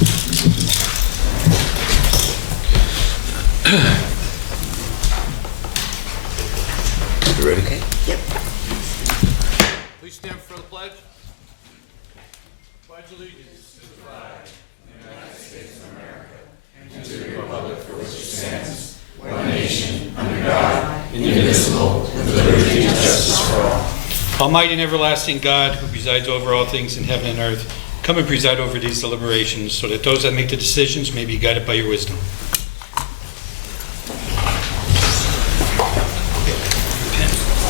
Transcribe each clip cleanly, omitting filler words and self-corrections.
You ready? Okay. Yep. Please stand for the pledge. Pledge allegiance to the flag of the United States of America and to the republic for which it stands, one nation, under God, indivisible, with liberty and justice for all. Almighty and everlasting God, who presides over all things in heaven and earth, come and preside over these deliberations so that those that make the decisions may be guided by your wisdom.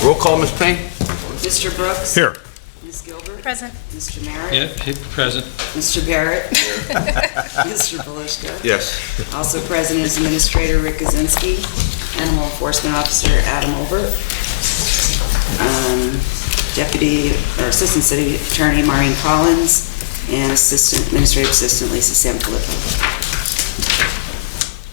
Roll call, Ms. Payne. Mr. Brooks? Here. Ms. Gilbert? Present. Mr. Merritt? Yeah, present. Mr. Barrett? Mr. Belishka? Yes. Also present is Administrator Rick Kaczynski, Animal Enforcement Officer Adam Olbert, Deputy or Assistant City Attorney Maureen Collins, and Administrative Assistant Lisa Sanfilippo.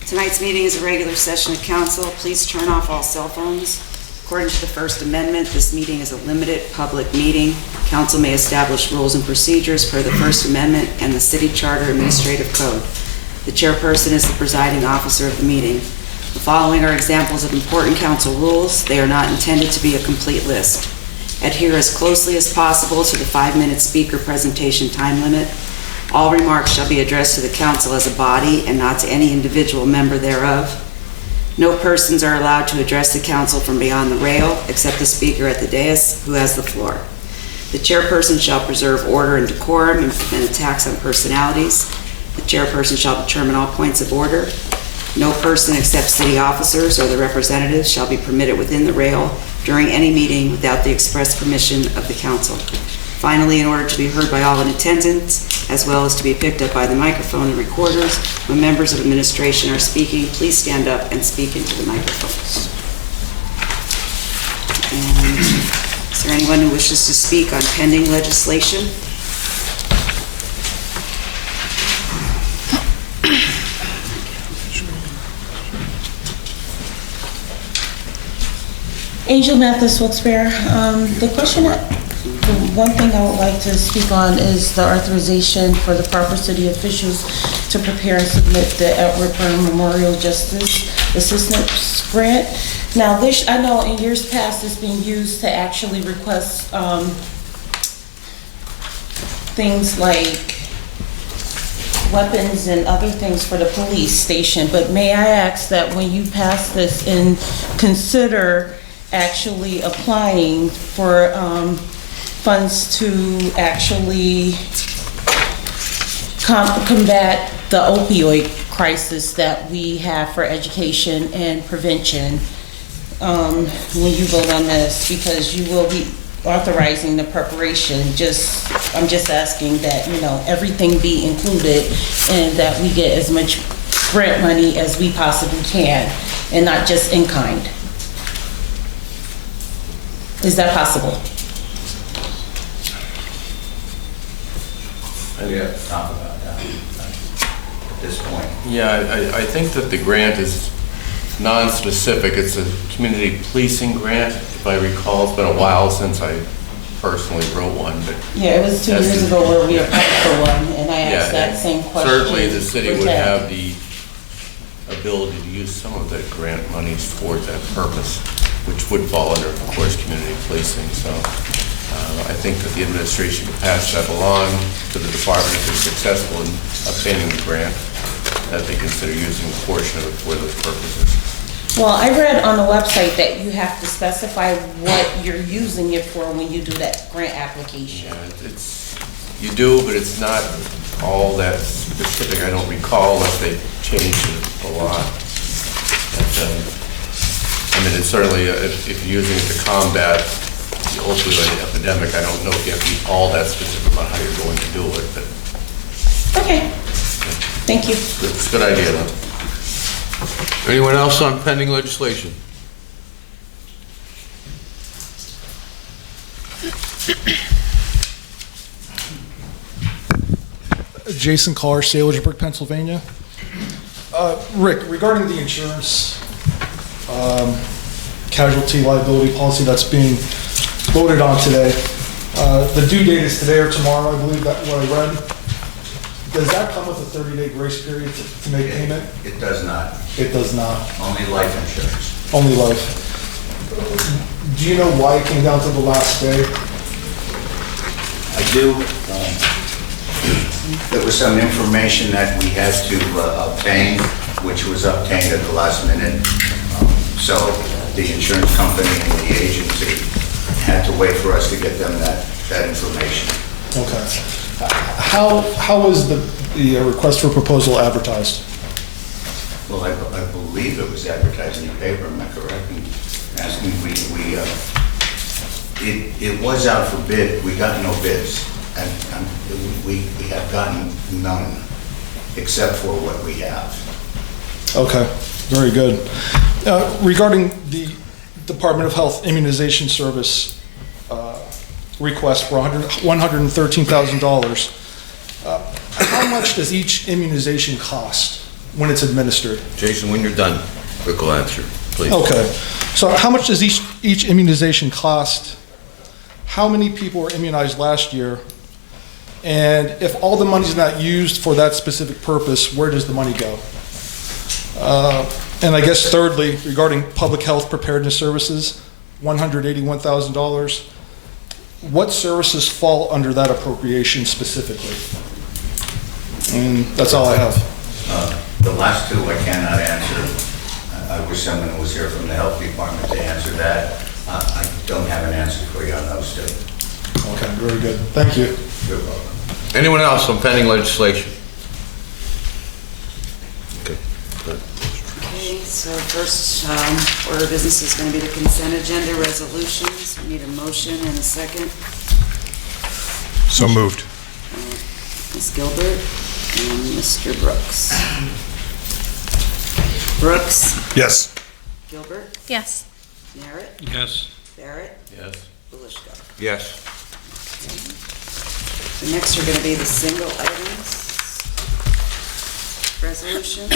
Tonight's meeting is a regular session of council. Please turn off all cell phones. According to the First Amendment, this meeting is a limited public meeting. Council may establish rules and procedures per the First Amendment and the City Charter Administrative Code. The chairperson is the presiding officer of the meeting. The following are examples of important council rules. They are not intended to be a complete list. Adhere as closely as possible to the 5-minute speaker presentation time limit. All remarks shall be addressed to the council as a body and not to any individual member thereof. No persons are allowed to address the council from beyond the rail except the speaker at the dais who has the floor. The chairperson shall preserve order and decorum and prevent attacks on personalities. The chairperson shall determine all points of order. No person except city officers or their representatives shall be permitted within the rail during any meeting without the express permission of the council. Finally, in order to be heard by all in attendance, as well as to be picked up by the microphone and recorders, when members of administration are speaking, please stand up and speak into the microphones. And is there anyone who wishes to speak on pending legislation? Angel Mathis, Wilkes-Barre. The one thing I would like to speak on is the authorization for the proper city officials to prepare and submit the Edward Byrne Memorial Justice Assistance Grant. Now, this, I know in years past, it's been used to actually request things like weapons and other things for the police station, but may I ask that when you pass this and consider actually applying for funds to actually combat the opioid crisis that we have for education and prevention when you vote on this, because you will be authorizing the preparation. I'm just asking that, you know, everything be included and that we get as much grant money as we possibly can and not just in kind. Is that possible? We have to talk about that at this point. Yeah, I think that the grant is non-specific. It's a community policing grant, if I recall. It's been a while since I personally wrote one, but Yeah, it was 2 years ago where we applied for one, and I asked that same question. certainly the city for would Ted. have the ability to use some of that grant monies towards that purpose, which would fall under, of course, community policing. So I think that the administration could pass that along to the department if they're successful in obtaining the grant, that they consider using a portion of it for those purposes. Well, I read on the website that you have to specify what you're using it for when you do that grant application. Yeah, you do, but it's not all that specific. I don't recall unless they changed it a lot. I mean, it's certainly, if you're using it to combat the opioid epidemic, I don't know if you have to be all that specific about how you're going to do it, but Okay, thank you. it's a good idea, though. Anyone else on pending legislation? Jason Carr, Salisbury, Pennsylvania. Rick, regarding the insurance casualty liability policy that's being voted on today, the due date is today or tomorrow, I believe, that's what I read. Does that come with a 30-day grace period to make payment? It does not. It does not. Only life insurance. Only life. Do you know why it came down to the last day? I do. There was some information that we had to obtain, which was obtained at the last minute. So the insurance company and the agency had to wait for us to get them that information. Okay. How was the request for proposal advertised? Well, I believe it was advertised in the paper, am I correct in asking? It was out for bid, we got no bids, and we have gotten none, except for what we have. Okay, very good. Regarding the Department of Health Immunization Service request for $113,000, how much does each immunization cost when it's administered? Jason, when you're done, quick answer, please. Okay, so how much does each immunization cost? How many people were immunized last year? And if all the money's not used for that specific purpose, where does the money go? And I guess thirdly, regarding public health preparedness services, $181,000. What services fall under that appropriation specifically? And that's all I have. The last two I cannot answer. I wish someone was here from the health department to answer that. I don't have an answer for you on those two. Okay, very good. Thank you. You're welcome. Anyone else on pending legislation? Okay, good. Okay, so first order of business is going to be the consent agenda resolutions. We need a motion and a second. So moved. Ms. Gilbert and Mr. Brooks. Brooks, Yes. Gilbert, Yes. Merritt, Yes. Barrett, Yes. Belushko. Yes. The next are going to be the single items. Resolutions.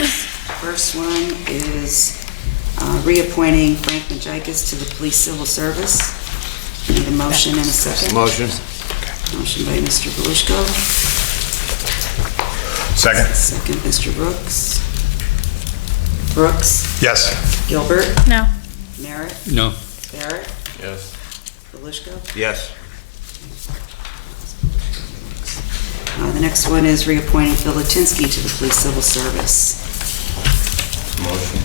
First one is reappointing Frank Majikis to the Police Civil Service. Need a motion and a second. Motion? Motion by Mr. Belushko, Second. second Mr. Brooks. Brooks, Yes. Gilbert, No. Merritt, No. Barrett, Yes. Belushko. Yes. The next one is reappointing Phil Latinsky to the Police Civil Service. Motion.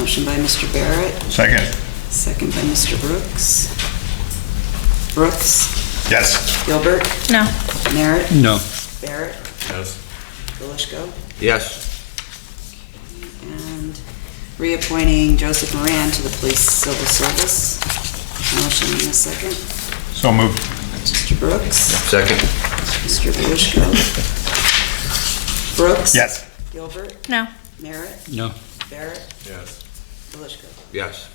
Motion by Mr. Barrett, Second. second by Mr. Brooks. Brooks, Yes. Gilbert, No. Merritt, No. Barrett, Yes. Belushko. Yes. And reappointing Joseph Moran to the Police Civil Service. Motion in a second. So moved. Mr. Brooks, Second? Mr. Belushko. Brooks. Yes. Gilbert, No. Merritt, No. Barrett, Yes. Belushko. Yes.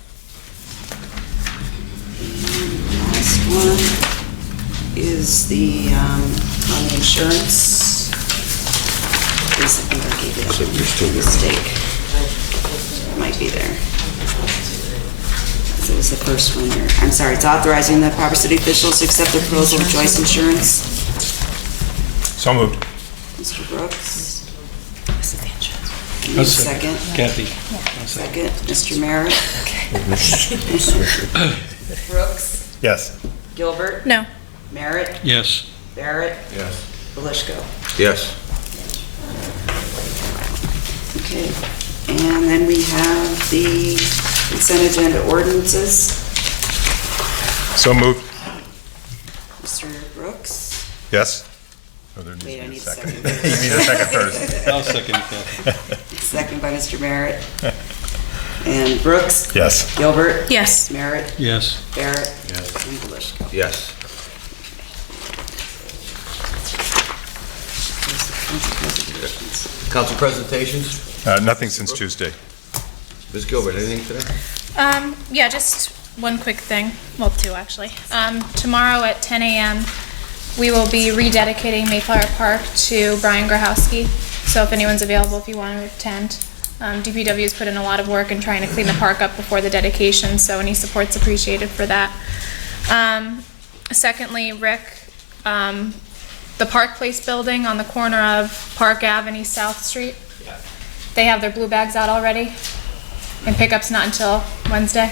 Last one is on the insurance. Yes, I think I gave you So you're still a there. mistake. It might be there. It was the first one there. I'm sorry, it's authorizing the proper city officials to accept the proposal of Joyce Insurance. So moved. Mr. Brooks. Need a second. Kathy. Second, Mr. Merritt. Brooks, Yes. Gilbert, No. Merritt, Yes. Barrett, Yes. Belushko. Yes. Okay, and then we have the consent agenda ordinances. So moved. Mr. Brooks, Yes. wait, I need a second. You need a second first. I'll second that. Second by Mr. Merritt. And Brooks, Yes. Gilbert, Yes. Merritt, Yes. Barrett, Yes. and Belushko. Yes. Council presentations? Nothing since Tuesday. Ms. Gilbert, anything today? Yeah, just one quick thing. Well, two actually. Tomorrow at 10 a.m. we will be rededicating Mayflower Park to Brian Grahowski. So if anyone's available, if you want to attend. DPW has put in a lot of work in trying to clean the park up before the dedication, so any support's appreciated for that. Secondly, Rick the Park Place building on the corner of Park Avenue, South Street. They have their blue bags out already, and pickup's not until Wednesday.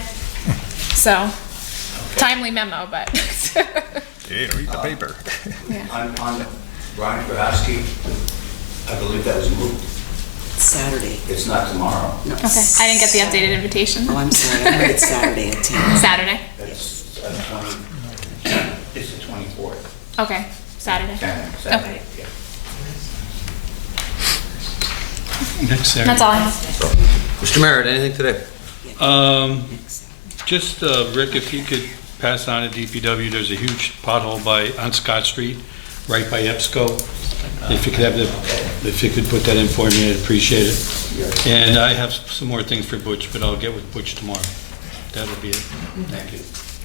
So, timely memo, but. Yeah, read the paper. On Brian Grabowski, I believe that was moved. Saturday. It's not tomorrow. No. Okay, I didn't get the updated invitation. Oh, I'm sorry, I heard it's Saturday at 10. Saturday? It's 20, it's the 24th. Okay, Saturday. Saturday, yeah. Next That's all I have. Mr. Merritt, anything today? Just, Rick, if you could pass on to DPW, there's a huge pothole on Scott Street, right by EBSCO. If you could if you could put that in for me, I'd appreciate it. And I have some more things for Butch, but I'll get with Butch tomorrow. That'll be it. Thank you.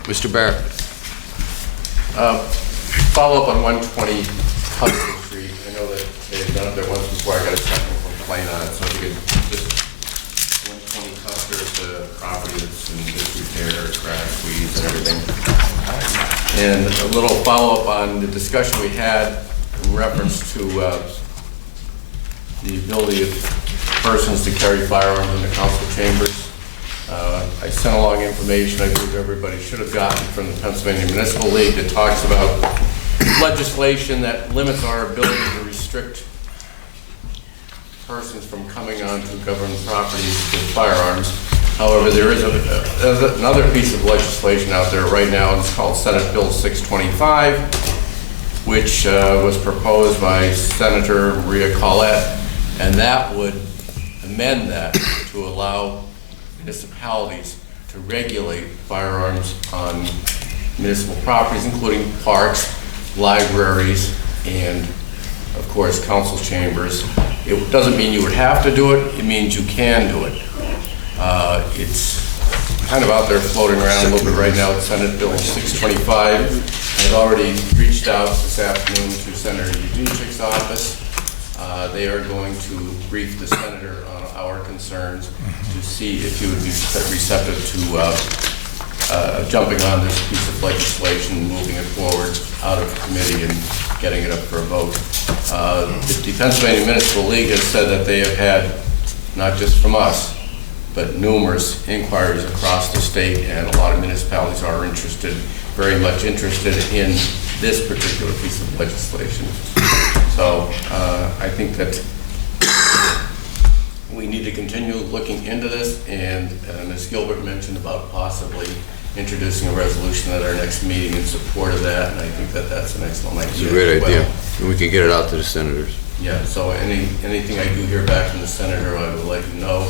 Mr. Barrett? Follow up on 120 Hudson Street. I know that they've done it there once before. I got a second complaint on it, so if you could just 120 Custer is the property that's in disrepair, grass, weeds, and everything. And a little follow-up on the discussion we had in reference to the ability of persons to carry firearms in the council chambers. I sent along information I believe everybody should have gotten from the Pennsylvania Municipal League that talks about legislation that limits our ability to restrict persons from coming onto government properties with firearms. However, there is another piece of legislation out there right now, and it's called Senate Bill 625, which was proposed by Senator Maria Collette, and that would amend that to allow municipalities to regulate firearms on municipal properties, including parks, libraries, and of course council chambers. It doesn't mean you would have to do it, it means you can do it. It's kind of out there floating around a little bit right now. It's Senate Bill 625. I've already reached out this afternoon to Senator Udinchik's office. They are going to brief the senator on our concerns to see if he would be receptive to jumping on this piece of legislation and moving it forward out of committee and getting it up for a vote. The Pennsylvania Municipal League has said that they have had, not just from us, but numerous inquiries across the state, and a lot of municipalities are interested, very much interested in this particular piece of legislation. So I think that we need to continue looking into this, and Ms. Gilbert mentioned about possibly introducing a resolution at our next meeting in support of that, and I think that that's an excellent idea. It's a great idea. And we can get it out to the senators. Yeah, so anything I do hear back from the senator, I will let you know.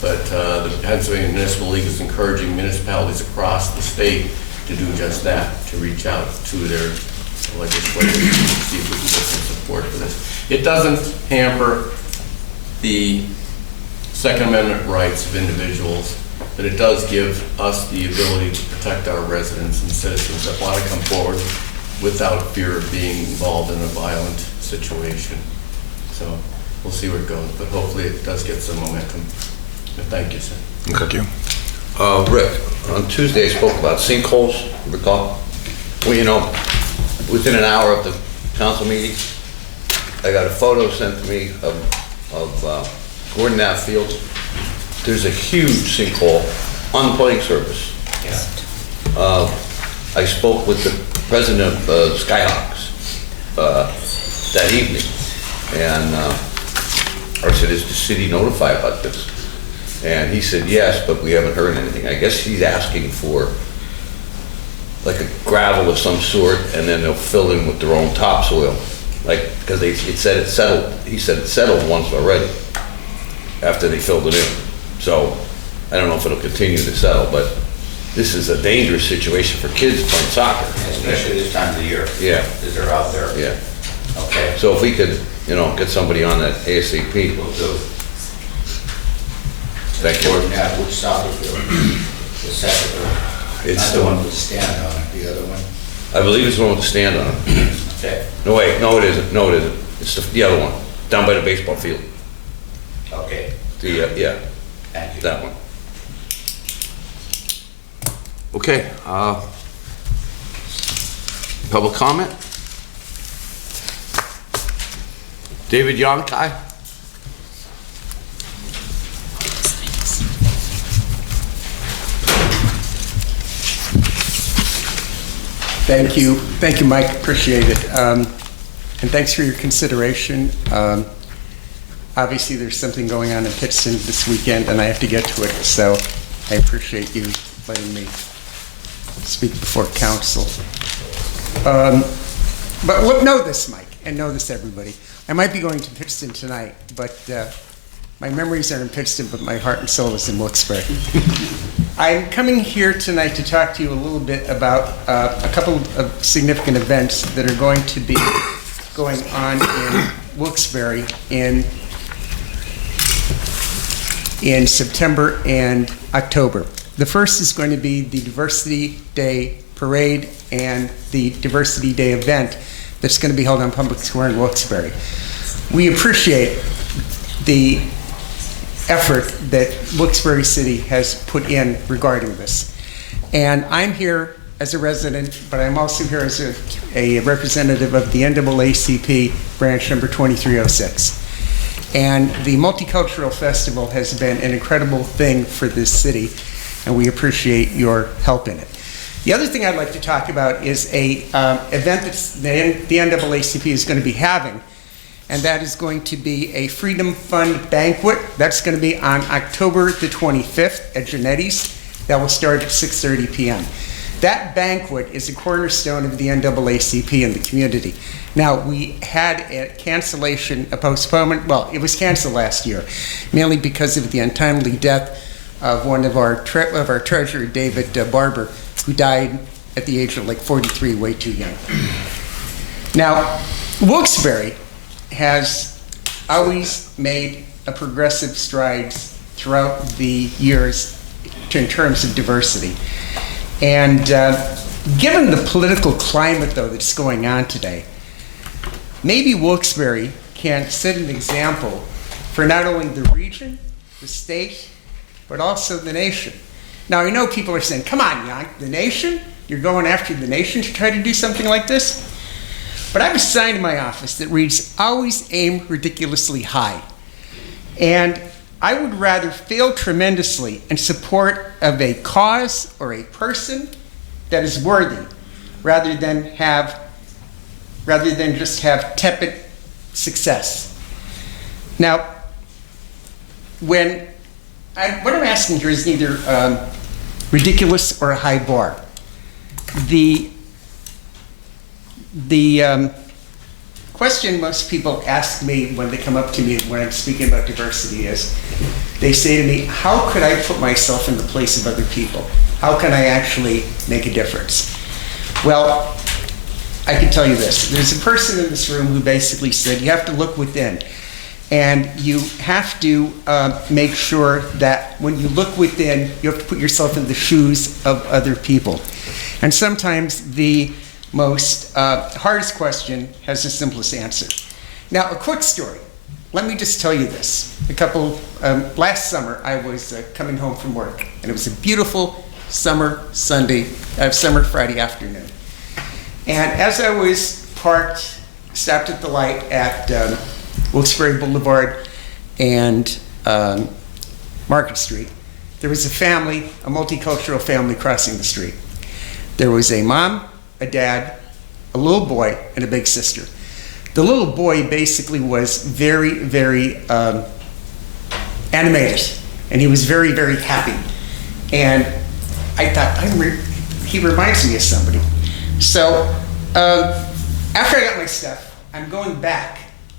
But the Pennsylvania Municipal League is encouraging municipalities across the state to do just that, to reach out to their legislators and see if we can get some support for this. It doesn't hamper the Second Amendment rights of individuals, but it does give us the ability to protect our residents and citizens that want to come forward without fear of being involved in a violent situation. So we'll see where it goes, but hopefully it does get some momentum. Thank you, sir. Thank you. Rick, on Tuesday I spoke about sinkholes, recall? Well, you know, within an hour of the council meeting, I got a photo sent to me of Gordon Knapp Field. There's a huge sinkhole on the playing surface. Yeah. I spoke with the president of Skyhawks that evening, and I said, is the city notified about this? And he said, yes, but we haven't heard anything. I guess he's asking for like a gravel of some sort, and then they'll fill in with their own topsoil. Like, because it said it settled, he said it settled once already after they filled it in. So I don't know if it'll continue to settle, but this is a dangerous situation for kids playing soccer. Especially this time of the year. Yeah. Because they're out there. Yeah. Okay. So if we could, you know, get somebody on that ASAP. We'll do. Thank you. Yeah, which soccer field? The second one. It's Not the one with the stand on it, the other one. I believe it's the one with the stand on it. Okay. No, wait, no it isn't, no it isn't. It's the other one, down by the baseball field. Okay. Yeah, Thank you. that one. Okay, public comment? David Yonkai. Thank you, Mike, appreciate it. And thanks for your consideration. Obviously, there's something going on in Pittston this weekend, and I have to get to it, so I appreciate you letting me speak before council. But know this, Mike, and know this, everybody. I might be going to Pittston tonight, but my memories are in Pittston, but my heart and soul is in Wilkes-Barre. I'm coming here tonight to talk to you a little bit about a couple of significant events that are going to be going on in Wilkes-Barre in September and October. The first is going to be the Diversity Day Parade and the Diversity Day event that's going to be held on Public Square in Wilkes-Barre. We appreciate the effort that Wilkes-Barre City has put in regarding this. And I'm here as a resident, but I'm also here as a representative of the NAACP branch number 2306. And the Multicultural Festival has been an incredible thing for this city, and we appreciate your help in it. The other thing I'd like to talk about is a event that the NAACP is going to be having, and that is going to be a Freedom Fund banquet. That's going to be on October the 25th at Genetti's. That will start at 6:30 p.m. That banquet is a cornerstone of the NAACP in the community. Now, we had a cancellation, a postponement. Well, it was canceled last year, mainly because of the untimely death of one of our treasurer, David Barber, who died at the age of like 43, way too young. Now, Wilkes-Barre has always made a progressive strides throughout the years in terms of diversity. And given the political climate, though, that's going on today, maybe Wilkes-Barre can set an example for not only the region, the state, but also the nation. Now, I know people are saying, come on, Jan, the nation? You're going after the nation to try to do something like this? But I have a sign in my office that reads, always aim ridiculously high. And I would rather fail tremendously in support of a cause or a person that is worthy, rather than just have tepid success. Now, what I'm asking here is neither ridiculous or a high bar. The question most people ask me when they come up to me when I'm speaking about diversity is, they say to me, how could I put myself in the place of other people? How can I actually make a difference? Well, I can tell you this. There's a person in this room who basically said you have to look within. And you have to make sure that when you look within, you have to put yourself in the shoes of other people. And sometimes the most hardest question has the simplest answer. Now, a quick story. Let me just tell you this. Last summer, I was coming home from work, and it was a beautiful summer Friday afternoon. And as I was stopped at the light at Wilkes-Barre Boulevard and Market Street, there was a multicultural family crossing the street. There was a mom, a dad, a little boy, and a big sister. The little boy basically was very, very animated, and he was very, very happy. And I thought, he reminds me of somebody. So after I got my stuff, I'm going back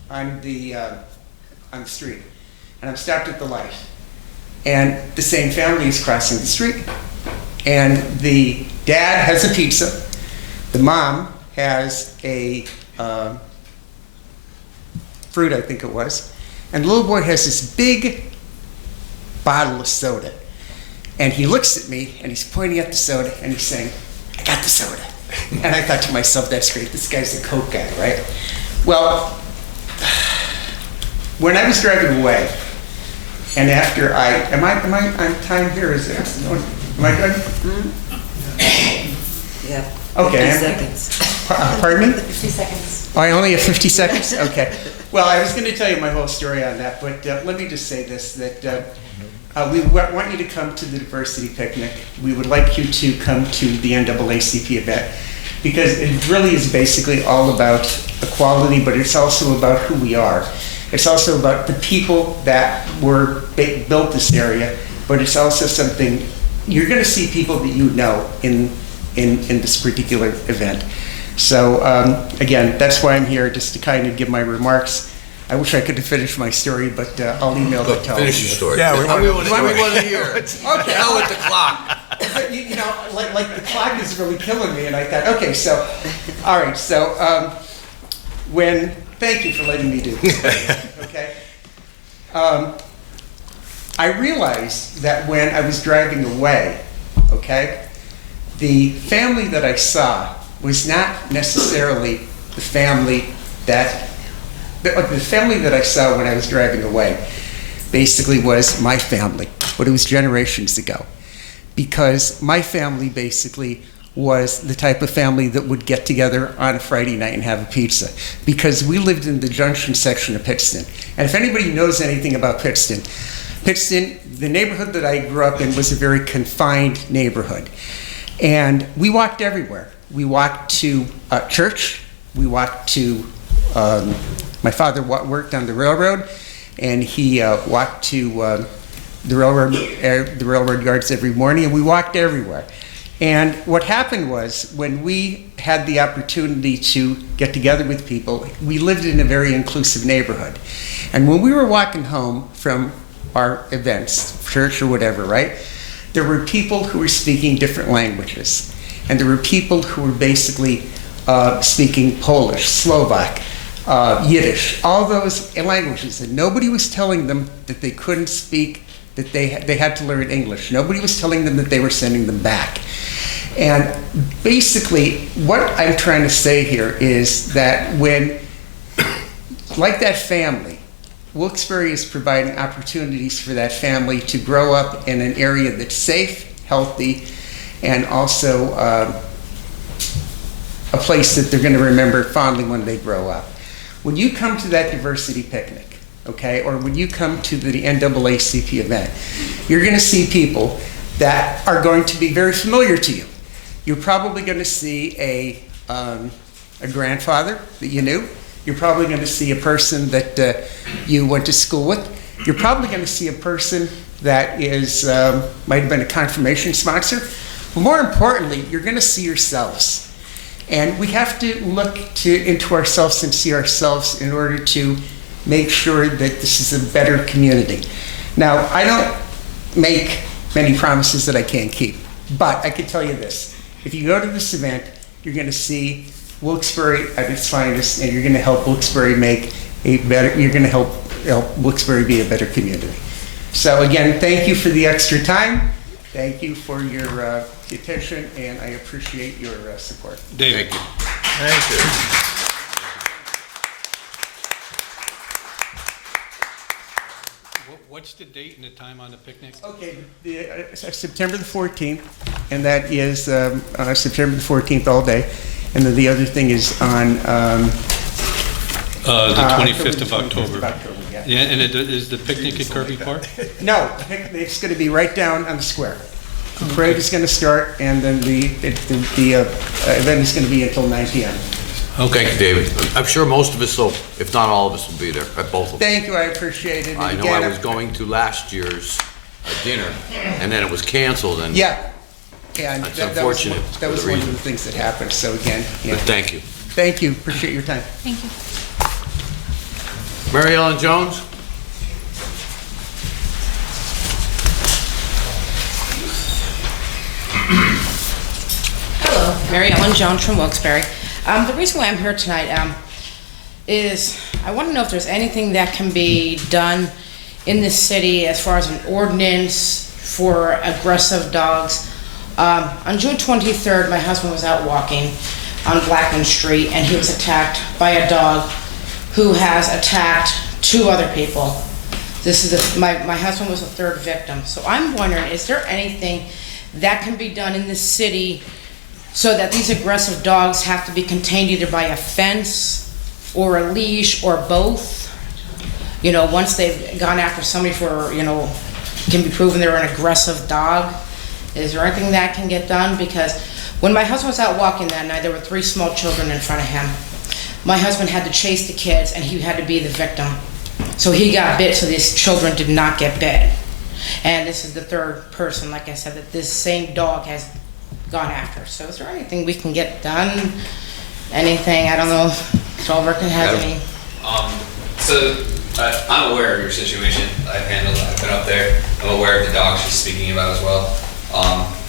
on the street, and I'm stopped at the light. And the same family is crossing the street. And the dad has a pizza. The mom has a fruit, I think it was. And the little boy has this big bottle of soda. And he looks at me, and he's pointing at the soda, and he's saying, I got the soda. And I thought to myself, that's great. This guy's a Coke guy, right? Well, when I was driving away, and after am I on time here? Is it? Am I good? Mm-hmm. Yeah. Okay. 50 seconds. Pardon me? 50 seconds. Oh, I only have 50 seconds? Okay. Well, I was going to tell you my whole story on that, but let me just say this, that we want you to come to the diversity picnic. We would like you to come to the NAACP event, because it really is basically all about equality, but it's also about who we are. It's also about the people that built this area, but it's also something, you're going to see people that you know in this particular event. So again, that's why I'm here, just to kind of give my remarks. I wish I could have finished my story, but I'll email the television. Finish your story. Yeah, we want to hear it. Okay. Hell with the clock. But you know, like the clock is really killing me, and I thought, okay, so, all right, so thank you for letting me do this. Okay. I realized that when I was driving away, okay, the family that I saw was not necessarily the family that I saw when I was driving away basically was my family, but it was generations ago. Because my family basically was the type of family that would get together on a Friday night and have a pizza. Because we lived in the Junction section of Pittston. And if anybody knows anything about Pittston, the neighborhood that I grew up in was a very confined neighborhood. And we walked everywhere. We walked to church. We walked to, my father worked on the railroad, and he walked to the railroad yards every morning, and we walked everywhere. And what happened was, when we had the opportunity to get together with people, we lived in a very inclusive neighborhood. And when we were walking home from our events, church or whatever, right, there were people who were speaking different languages. And there were people who were basically speaking Polish, Slovak, Yiddish, all those languages. And nobody was telling them that they couldn't speak, that they had to learn English. Nobody was telling them that they were sending them back. And basically, what I'm trying to say here is that when, like that family, Wilkes-Barre is providing opportunities for that family to grow up in an area that's safe, healthy, and also a place that they're going to remember fondly when they grow up. When you come to that diversity picnic, okay, or when you come to the NAACP event, you're going to see people that are going to be very familiar to you. You're probably going to see a grandfather that you knew. You're probably going to see a person that you went to school with. You're probably going to see a person that is might have been a confirmation sponsor. But more importantly, you're going to see yourselves. And we have to look into ourselves and see ourselves in order to make sure that this is a better community. Now, I don't make many promises that I can't keep, but I can tell you this. If you go to this event, you're going to see Wilkes-Barre at its finest, and you're going to help Wilkes-Barre make a better, you're going to help Wilkes-Barre be a better community. So again, thank you for the extra time. Thank you for your attention, and I appreciate your support. David. Thank you. What's the date and the time on the picnic? Okay, September the 14th, and that is September the 14th all day. And then the other thing is on The 25th of October. Yeah. Yeah, and is the picnic at Kirby Park? No, it's going to be right down on the square. The parade is going to start, and then the event is going to be until 9 p.m. Thank you, David. I'm sure most of us will, if not all of us, will be there at both of them. Thank you, I appreciate it. And I know again, I was going to last year's dinner, and then it was canceled, and Yeah. And That's that was unfortunate one- for That was the one of reason. the things that happened, so again, yeah. but thank you. Thank you, appreciate your time. Thank you. Mary Ellen Jones? Hello, Mary Ellen Jones from Wilkes-Barre. The reason why I'm here tonight is I want to know if there's anything that can be done in this city as far as an ordinance for aggressive dogs. On June 23rd, my husband was out walking on Blackman Street, and he was attacked by a dog who has attacked 2 other people. This is my husband was the 3rd victim. So I'm wondering, is there anything that can be done in this city so that these aggressive dogs have to be contained either by a fence or a leash or both? You know, once they've gone after somebody for, you know, can be proven they're an aggressive dog, is there anything that can get done? Because when my husband was out walking that night, there were 3 small children in front of him. My husband had to chase the kids, and he had to be the victim. So he got bit, so these children did not get bit. And this is the 3rd person, like I said, that this same dog has gone after. So is there anything we can get done? Anything? I don't know if Solverkin has any. I'm aware of your situation. I've handled it. I've been up there. I'm aware of the dog she's speaking about as well.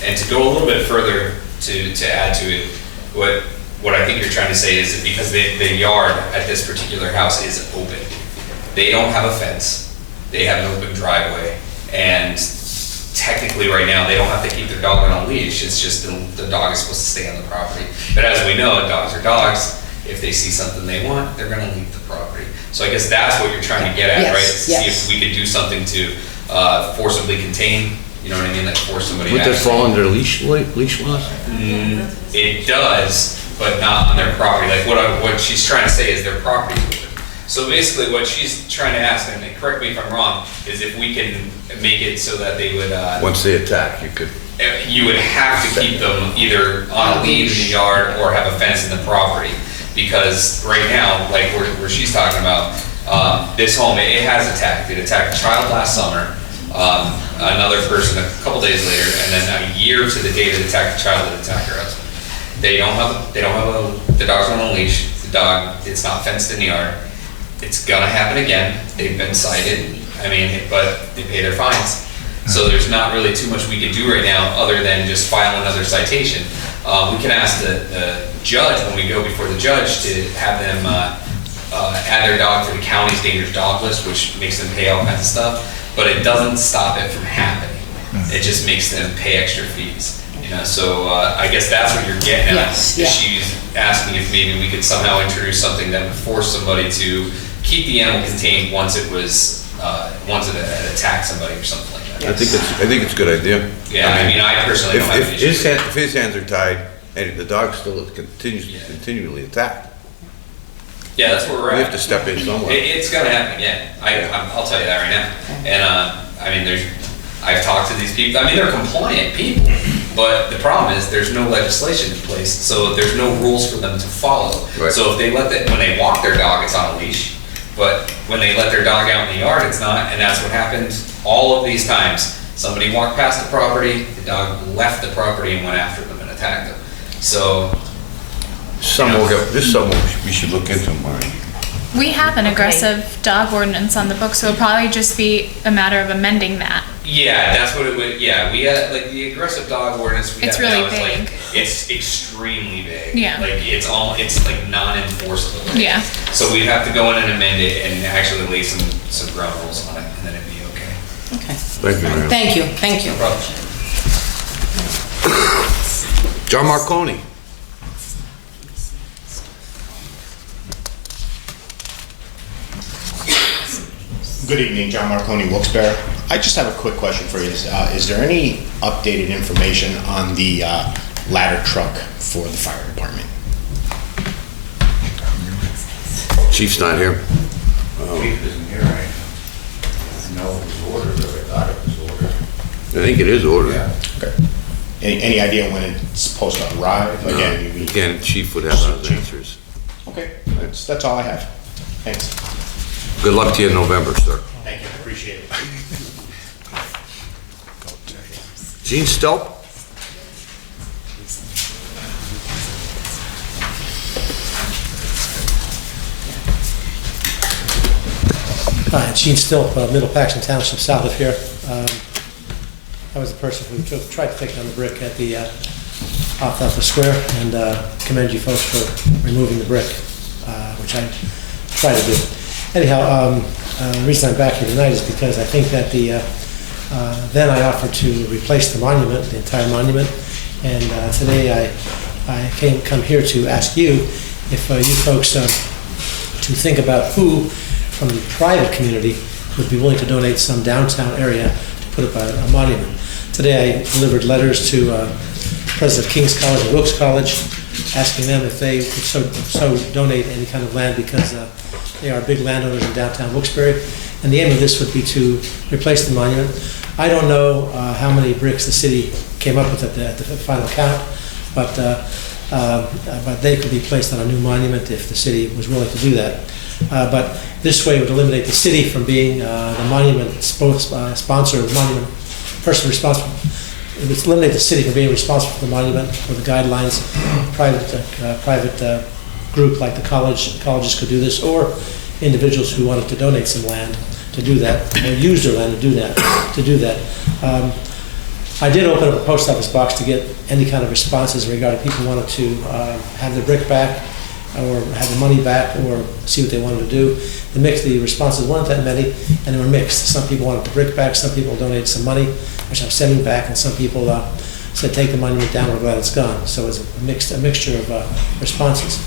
And to go a little bit further to add to it, what I think you're trying to say is that because the yard at this particular house is open, they don't have a fence, they have an open driveway, and technically right now they don't have to keep their dog on a leash. It's just the dog is supposed to stay on the property. But as we know, dogs are dogs. If they see something they want, they're going to leave the property. So I guess that's what you're trying to get at, right? Is to see if we could do something to forcibly contain. You know what I mean? Like force somebody. Would that fall under leash laws? It does, but not on their property. Like what she's trying to say is their property. So basically what she's trying to ask, and correct me if I'm wrong, is if we can make it so that they would... Once they attack, you would have to keep them either on a lead in the yard or have a fence in the property. Because right now, like where she's talking about, this home, it has attacked. It attacked a child last summer, another person a couple days later, and then a year to the day that attacked the child, it attacked her husband. The dog's on a leash. The dog, it's not fenced in the yard. It's gonna happen again. They've been cited. I mean, but they pay their fines. So there's not really too much we can do right now other than just file another citation. We can ask the judge when we go before the judge to have them add their dog to the county's dangerous dog list, which makes them pay all kinds of stuff. But it doesn't stop it from happening. It just makes them pay extra fees. You know, so I guess that's what you're getting at. Yes, yeah. She's asking if maybe we could somehow introduce something that would force somebody to keep the animal contained once it had attacked somebody or something like that. I think it's a good idea. Yeah, I mean, I personally don't have an issue. If his hands are tied and the dog still continually attacked, yeah, that's where we're at. we have to step in somewhere. It's gonna happen again. I'll tell you that right now. And I mean, I've talked to these people. I mean, they're compliant people, but the problem is there's no legislation in place, so there's no rules for them to follow. Right. So if when they walk their dog, it's on a leash, but when they let their dog out in the yard, it's not. And that's what happened all of these times. Somebody walked past the property, the dog left the property and went after them and attacked them. So This is something we should look into, Marty. We have an aggressive dog ordinance on the book, so it'd probably just be a matter of amending that. yeah, that's what it would. Yeah, we had like the aggressive dog ordinance we It's have really now is vague. like it's extremely vague. Yeah. Like it's like non-enforceable. Yeah. So we'd have to go in and amend it and actually lay some ground rules on it, and then it'd be okay. Okay. Thank you, Mayor. Thank you. No problem. John Marconi. Good evening, John Marconi, Wilkes-Barre. I just have a quick question for you. Is there any updated information on the ladder truck for the fire department? Chief's not here. Chief isn't here, right? I know it was ordered, or I thought it was ordered. I think it is ordered. Yeah. Okay. Any idea when it's supposed to arrive? Again, Chief would have those answers. Okay, that's all I have. Thanks. Good luck to you in November, sir. Thank you, appreciate it. Gene Stelp? Hi, Gene Stilp, Middle Paxton Township, south of here. I was the person who tried to take down the brick at the off the square, and commend you folks for removing the brick, which I tried to do. Anyhow, the reason I'm back here tonight is because I think that then I offered to replace the monument, the entire monument, and today I come here to ask you if you folks to think about who from the private community would be willing to donate some downtown area to put up a monument. Today I delivered letters to President of King's College and Wilkes College, asking them if they could so donate any kind of land, because they are big landowners in downtown Wilkes-Barre, And the aim of this would be to replace the monument. I don't know how many bricks the city came up with at the final count, but they could be placed on a new monument if the city was willing to do that. But this way would eliminate the city from being the monument sponsor, the monument person responsible. It would eliminate the city from being responsible for the monument or the guidelines. Private group like the colleges could do this, or individuals who wanted to donate some land to do that, or use their land to do that. I did open up a post office box to get any kind of responses regarding people who wanted to have their brick back, or have the money back, or see what they wanted to do. The responses weren't that many, and they were mixed. Some people wanted the brick back, some people donated some money, which I'm sending back, and some people said take the monument down, we're glad it's gone. So it was a mixture of responses.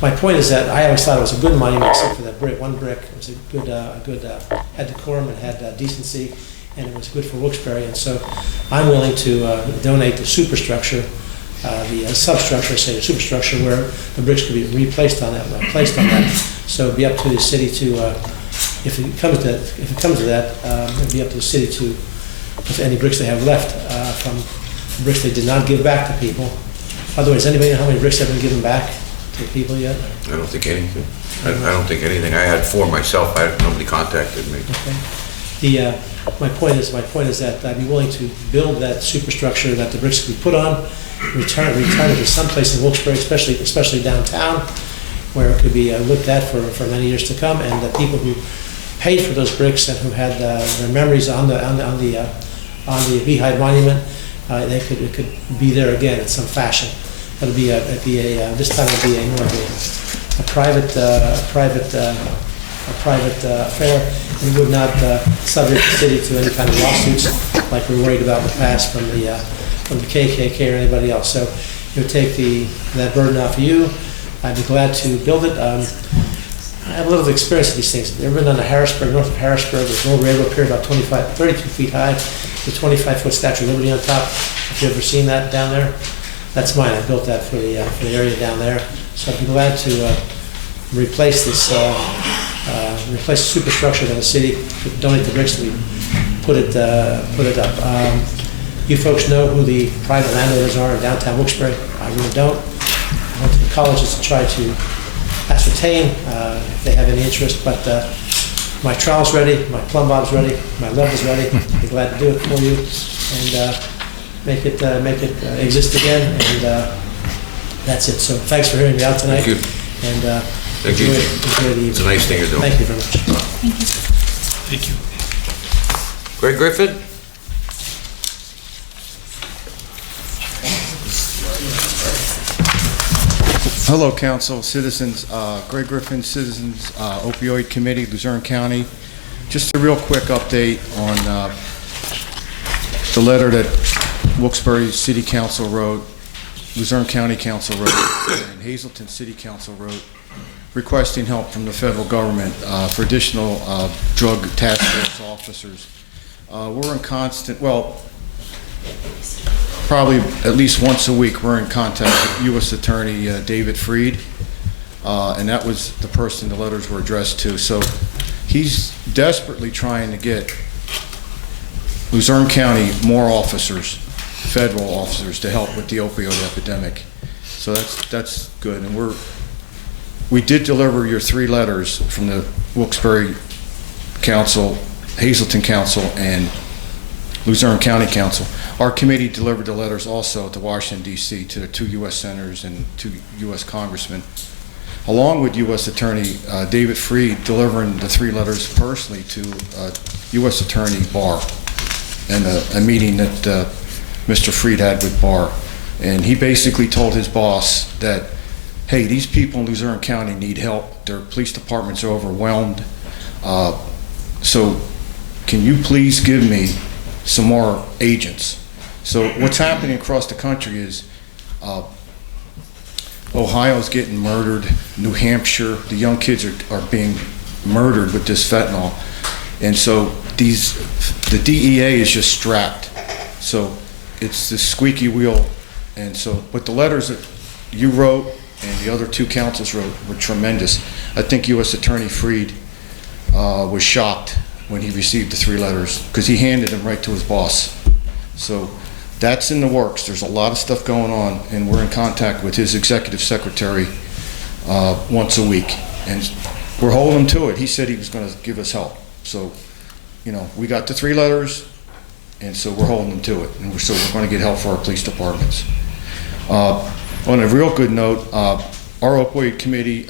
My point is that I always thought it was a good monument, except for that brick. One brick, it was a good had decorum and had decency, and it was good for Wilkes-Barre. And so I'm willing to donate the superstructure, the substructure, say the superstructure, where the bricks could be replaced on that, placed on that. So it'd be up to the city to, if it comes to that, it'd be up to the city to, if any bricks they have left from bricks they did not give back to people. By the way, does anybody know how many bricks have been given back to people yet? I don't think anything. I don't think anything. I had 4 myself. Nobody contacted me. Okay. My point is that I'd be willing to build that superstructure that the bricks could be put on, return it to someplace in Wilkes-Barre, especially downtown, where it could be looked at for many years to come, and the people who paid for those bricks and who had their memories on the Beehive Monument, it could be there again in some fashion. It'll be this time it'll be more of a private affair, and would not subject the city to any kind of lawsuits like we're worried about in the past from the KKK or anybody else. So it would take that burden off of you. I'd be glad to build it. I have a little experience with these things. I've ever been down to Harrisburg, north of Harrisburg. There's an old railroad pier about 32 feet high, with a 25-foot Statue of Liberty on top. Have you ever seen that down there? That's mine. I built that for the area down there. So I'd be glad to replace this, replace the superstructure in the city, donate the bricks, and put it up. You folks know who the private landowners are in downtown Wilkes-Barre. I really don't. I went to the colleges to try to ascertain if they have any interest, but my trowel's ready, my plumb bob's ready, my level's ready. I'd be glad to do it for you and make it exist again, and that's it. So thanks for hearing me out tonight. Thank you. And Thank you. enjoy the evening. It's a nice thing you're doing. Thank you very much. Thank you. Greg Griffin? Hello, Council, citizens. Greg Griffin, Citizens Opioid Committee, Luzerne County. Just a real quick update on the letter that Wilkes-Barre City Council wrote, Luzerne County Council wrote, and Hazleton City Council wrote, requesting help from the federal government for additional drug task force officers. We're in constant, probably at least once a week, we're in contact with U.S. Attorney David Freed, and that was the person the letters were addressed to. So he's desperately trying to get Luzerne County more officers, federal officers, to help with the opioid epidemic. So that's good. And we did deliver your 3 letters from the Wilkes-Barre Council, Hazleton Council, and Luzerne County Council. Our committee delivered the letters also to Washington, D.C., to the 2 U.S. senators and 2 U.S. congressmen, along with U.S. Attorney David Freed delivering the 3 letters personally to U.S. Attorney Barr, and a meeting that Mr. Freed had with Barr. And he basically told his boss that, hey, these people in Luzerne County need help. Their police departments are overwhelmed. So can you please give me some more agents? So what's happening across the country is Ohio's getting murdered, New Hampshire, the young kids are being murdered with this fentanyl. And so the DEA is just strapped. So it's this squeaky wheel. And so, but the letters that you wrote and the other 2 councils wrote were tremendous. I think U.S. Attorney Freed was shocked when he received the 3 letters, because he handed them right to his boss. So that's in the works. There's a lot of stuff going on, and we're in contact with his executive secretary once a week, and we're holding him to it. He said he was going to give us help. So, you know, we got the 3 letters, and so we're holding him to it, and we're going to get help for our police departments. On a real good note, our opioid committee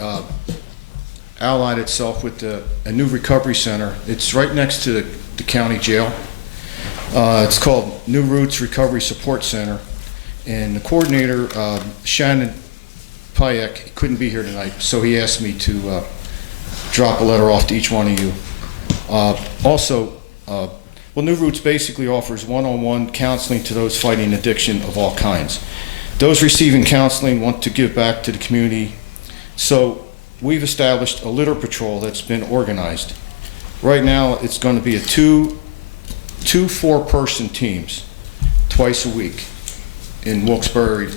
allied itself with a new recovery center. It's right next to the county jail. It's called New Roots Recovery Support Center, and the coordinator, Shannon Payek, couldn't be here tonight, so he asked me to drop a letter off to each one of you. Well, New Roots basically offers one-on-one counseling to those fighting addiction of all kinds. Those receiving counseling want to give back to the community, so we've established a litter patrol that's been organized. Right now, it's going to be a two 4-person teams twice a week in Wilkes-Barre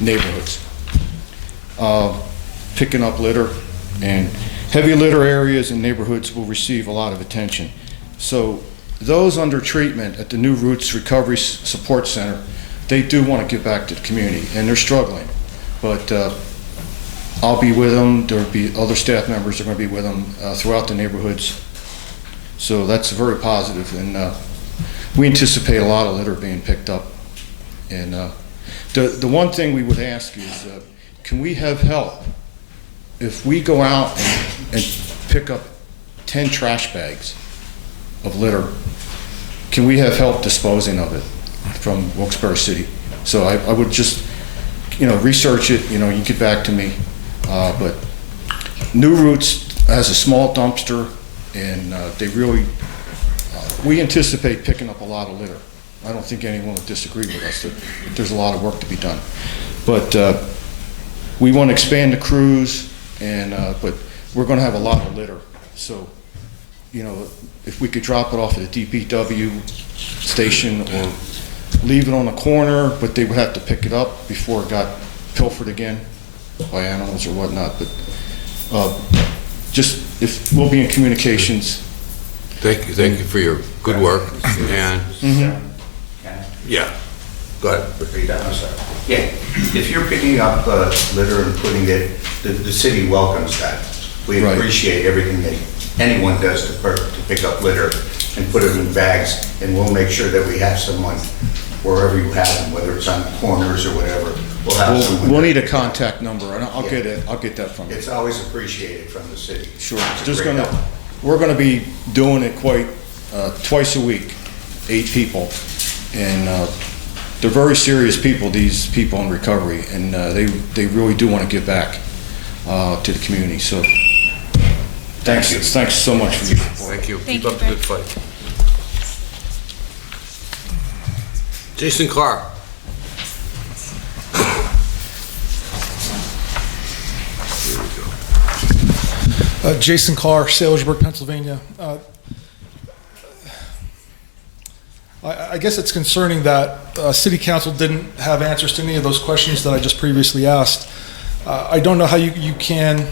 neighborhoods, picking up litter, and heavy litter areas and neighborhoods will receive a lot of attention. So those under treatment at the New Roots Recovery Support Center, they do want to give back to the community, and they're struggling. But I'll be with them. There'll be other staff members that are going to be with them throughout the neighborhoods. So that's very positive, and we anticipate a lot of litter being picked up. And the one thing we would ask is, can we have help if we go out and pick up 10 trash bags of litter? Can we have help disposing of it from Wilkes-Barre City? So I would just, research it. You get back to me. But New Roots has a small dumpster, and they really, we anticipate picking up a lot of litter. I don't think anyone would disagree with us that there's a lot of work to be done. But we want to expand the crews, and but we're going to have a lot of litter. So, if we could drop it off at a DPW station or leave it on the corner, but they would have to pick it up before it got pilfered again by animals or whatnot. But if we'll be in communications. Thank you for your good work. And yeah, go ahead. I'm sorry. Yeah, if you're picking up litter and putting it, the city welcomes that. We appreciate everything that anyone does to pick up litter and put it in bags, and we'll make sure that we have someone wherever you have them, whether it's on corners or whatever. We'll need a contact number, and I'll get it. I'll get that from you. It's always appreciated from the city. Sure. We're gonna be doing it quite twice a week, 8 people, and they're very serious people. These people in recovery, and they really do want to give back to the community. So thanks so much for your support. Thank you. Keep up the good fight. Jason Clark. Jason Carr, Salisbury, Pennsylvania. I guess it's concerning that City Council didn't have answers to any of those questions that I just previously asked. I don't know how you can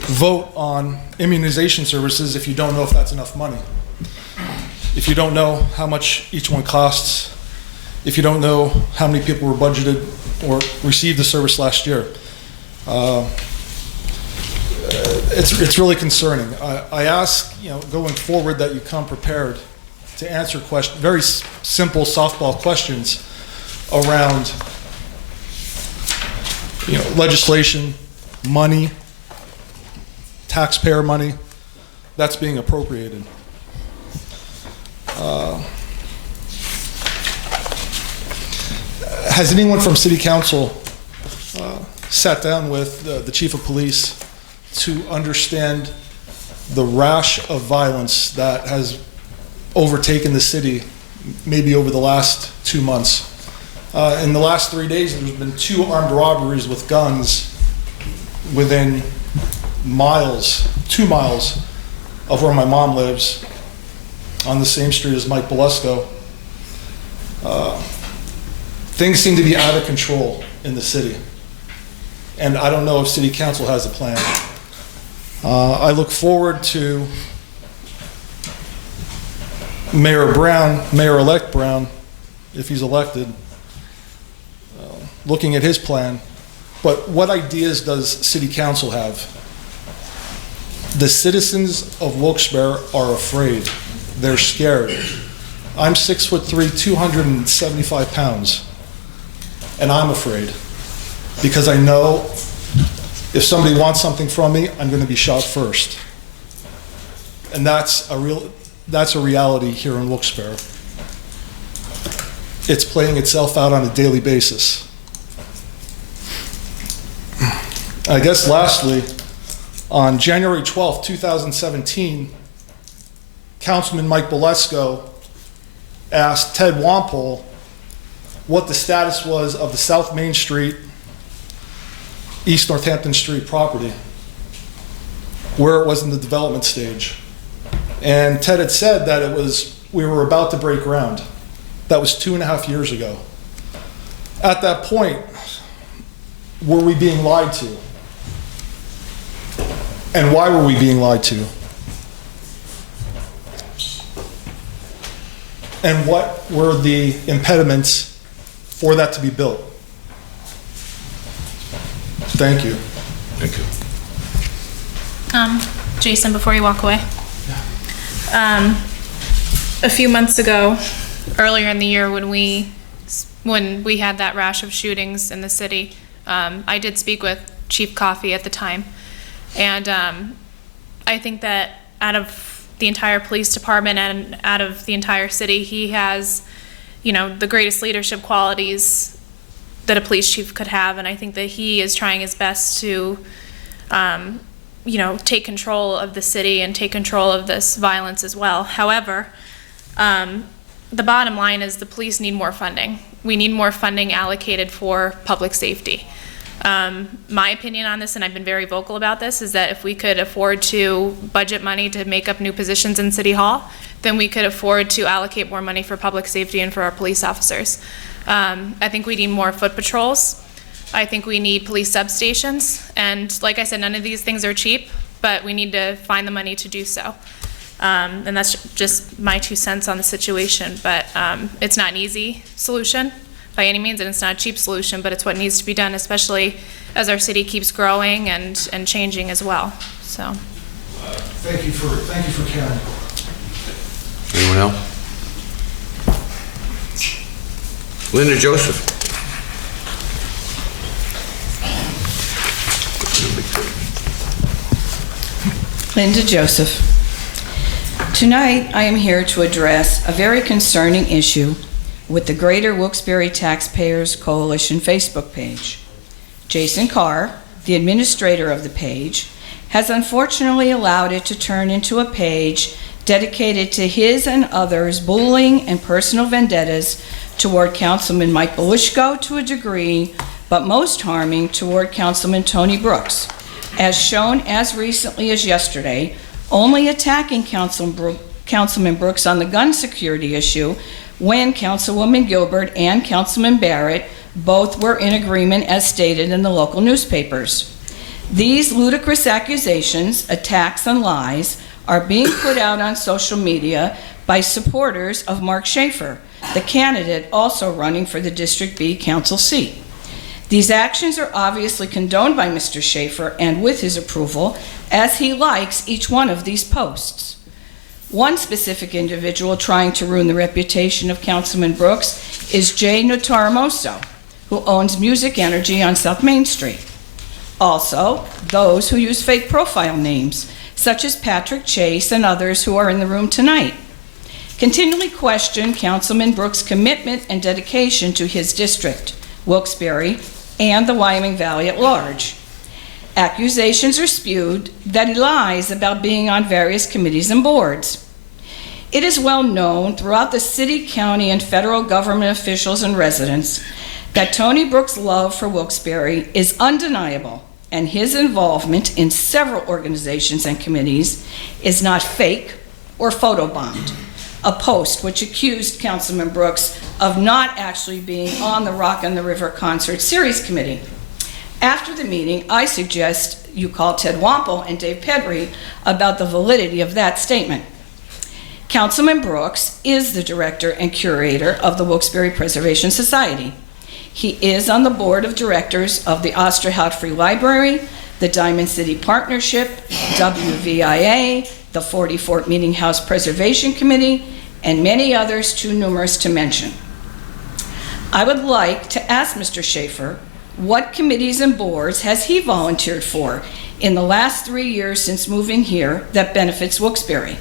vote on immunization services if you don't know if that's enough money. If you don't know how much each one costs, if you don't know how many people were budgeted or received the service last year. It's really concerning. I ask, going forward, that you come prepared to answer very simple softball questions around, legislation, money, taxpayer money that's being appropriated. Has anyone from City Council sat down with the Chief of Police to understand the rash of violence that has overtaken the city maybe over the last 2 months? In the last 3 days, there's been 2 armed robberies with guns within 2 miles of where my mom lives, on the same street as Mike Belusco. Things seem to be out of control in the city, and I don't know if City Council has a plan. I look forward to Mayor-elect Brown, if he's elected, looking at his plan. But what ideas does City Council have? The citizens of Wilkes-Barre are afraid. They're scared. I'm 6'3", 275 pounds, and I'm afraid because I know if somebody wants something from me, I'm going to be shot first. And that's a reality here in Wilkes-Barre. It's playing itself out on a daily basis. I guess lastly, on January 12th, 2017, Councilman Mike Bolesko asked Ted Wampole what the status was of the South Main Street, East Northampton Street property, where it was in the development stage. And Ted had said that we were about to break ground. That was 2.5 years ago. At that point, were we being lied to? And why were we being lied to? And what were the impediments for that to be built? Thank you. Thank you. Jason, before you walk away. A few months ago, earlier in the year when we had that rash of shootings in the city, I did speak with Chief Coffey at the time. And I think that out of the entire police department and out of the entire city, he has, the greatest leadership qualities that a police chief could have. And I think that he is trying his best to, take control of the city and take control of this violence as well. However, the bottom line is the police need more funding. We need more funding allocated for public safety. My opinion on this, and I've been very vocal about this, is that if we could afford to budget money to make up new positions in City Hall, then we could afford to allocate more money for public safety and for our police officers. I think we need more foot patrols. I think we need police substations. And like I said, none of these things are cheap, but we need to find the money to do so. And that's just my 2 cents on the situation. But it's not an easy solution by any means, and it's not a cheap solution, but it's what needs to be done, especially as our city keeps growing and changing as well. So. Thank you for caring. Anyone else? Linda Joseph. Linda Joseph. Tonight, I am here to address a very concerning issue with the Greater Wilkes-Barre Taxpayers Coalition Facebook page. Jason Carr, the administrator of the page, has unfortunately allowed it to turn into a page dedicated to his and others' bullying and personal vendettas toward Councilman Mike Bolesko to a degree, but most harming toward Councilman Tony Brooks, as shown as recently as yesterday, only attacking Councilman Brooks on the gun security issue when Councilwoman Gilbert and Councilman Barrett both were in agreement as stated in the local newspapers. These ludicrous accusations, attacks, and lies are being put out on social media by supporters of Mark Schaefer, the candidate also running for the District B council seat. These actions are obviously condoned by Mr. Schaefer and with his approval, as he likes each one of these posts. One specific individual trying to ruin the reputation of Councilman Brooks is Jay Notaramoso, who owns Music Energy on South Main Street. Also, those who use fake profile names, such as Patrick Chase and others who are in the room tonight, continually question Councilman Brooks' commitment and dedication to his district, Wilkes-Barre, and the Wyoming Valley at large. Accusations are spewed that he lies about being on various committees and boards. It is well known throughout the city, county, and federal government officials and residents that Tony Brooks' love for Wilkes-Barre is undeniable, and his involvement in several organizations and committees is not fake or photobombed. A post which accused Councilman Brooks of not actually being on the Rock on the River Concert Series Committee. After the meeting, I suggest you call Ted Wampel and Dave Pedry about the validity of that statement. Councilman Brooks is the director and curator of the Wilkes-Barre Preservation Society. He is on the board of directors of the Osterhout Free Library, the Diamond City Partnership, WVIA, the 40 Fort Meeting House Preservation Committee, and many others too numerous to mention. I would like to ask Mr. Schaefer, what committees and boards has he volunteered for in the last 3 years since moving here that benefits Wilkes-Barre?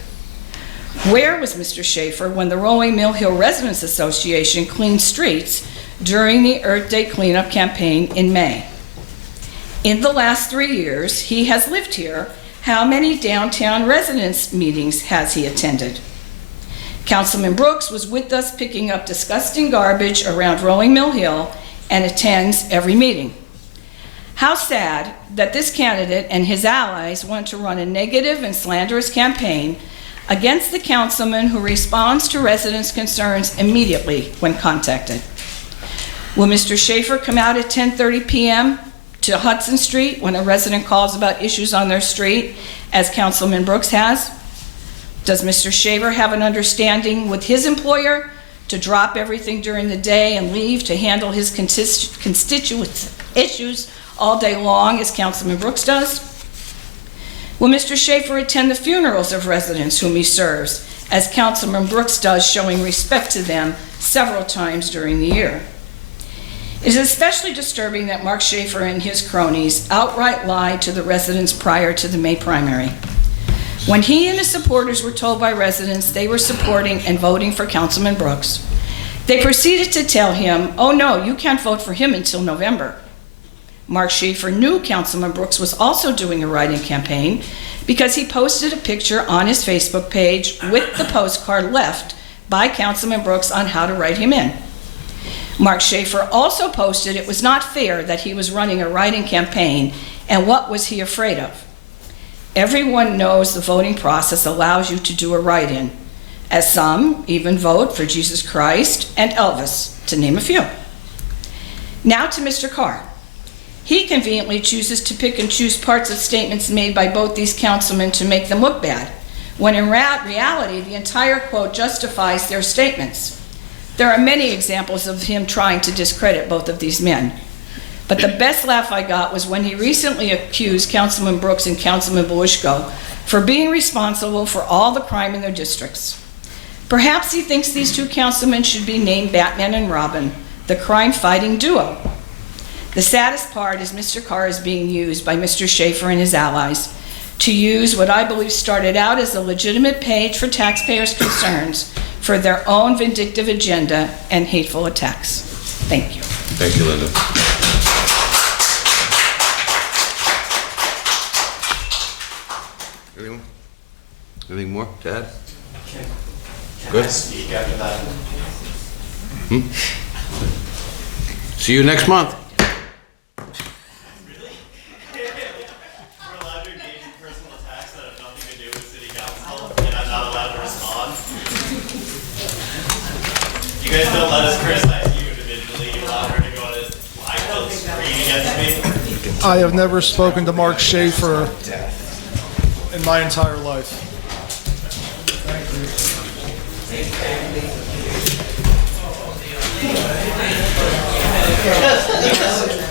Where was Mr. Schaefer when the Rolling Mill Hill Residents Association cleaned streets during the Earth Day cleanup campaign in May? In the last 3 years he has lived here, how many downtown residents meetings has he attended? Councilman Brooks was with us picking up disgusting garbage around Rolling Mill Hill and attends every meeting. How sad that this candidate and his allies want to run a negative and slanderous campaign against the councilman who responds to residents' concerns immediately when contacted. Will Mr. Schaefer come out at 10:30 p.m. to Hudson Street when a resident calls about issues on their street, as Councilman Brooks has? Does Mr. Schaefer have an understanding with his employer to drop everything during the day and leave to handle his constituents' issues all day long, as Councilman Brooks does? Will Mr. Schaefer attend the funerals of residents whom he serves, as Councilman Brooks does, showing respect to them several times during the year? It is especially disturbing that Mark Schaefer and his cronies outright lied to the residents prior to the May primary. When he and his supporters were told by residents they were supporting and voting for Councilman Brooks, they proceeded to tell him, "Oh no, you can't vote for him until November." Mark Schaefer knew Councilman Brooks was also doing a write-in campaign because he posted a picture on his Facebook page with the postcard left by Councilman Brooks on how to write him in. Mark Schaefer also posted it was not fair that he was running a write-in campaign, and what was he afraid of? Everyone knows the voting process allows you to do a write-in, as some even vote for Jesus Christ and Elvis, to name a few. Now to Mr. Carr. He conveniently chooses to pick and choose parts of statements made by both these councilmen to make them look bad, when in reality the entire quote justifies their statements. There are many examples of him trying to discredit both of these men. But the best laugh I got was when he recently accused Councilman Brooks and Councilman Belushko for being responsible for all the crime in their districts. Perhaps he thinks these two councilmen should be named Batman and Robin, the crime-fighting duo. The saddest part is Mr. Carr is being used by Mr. Schaefer and his allies to use what I believe started out as a legitimate page for taxpayers' concerns for their own vindictive agenda and hateful attacks. Thank you. Thank you, Linda. Anything more to add? Good. Speak after that. See you next month. Really? We're allowed to engage in personal attacks that have nothing to do with city council, and I'm not allowed to respond. You guys don't let us criticize you individually. You allow her to go on a live screen against me. I have never spoken to Mark Schaefer in my entire life. Thank you.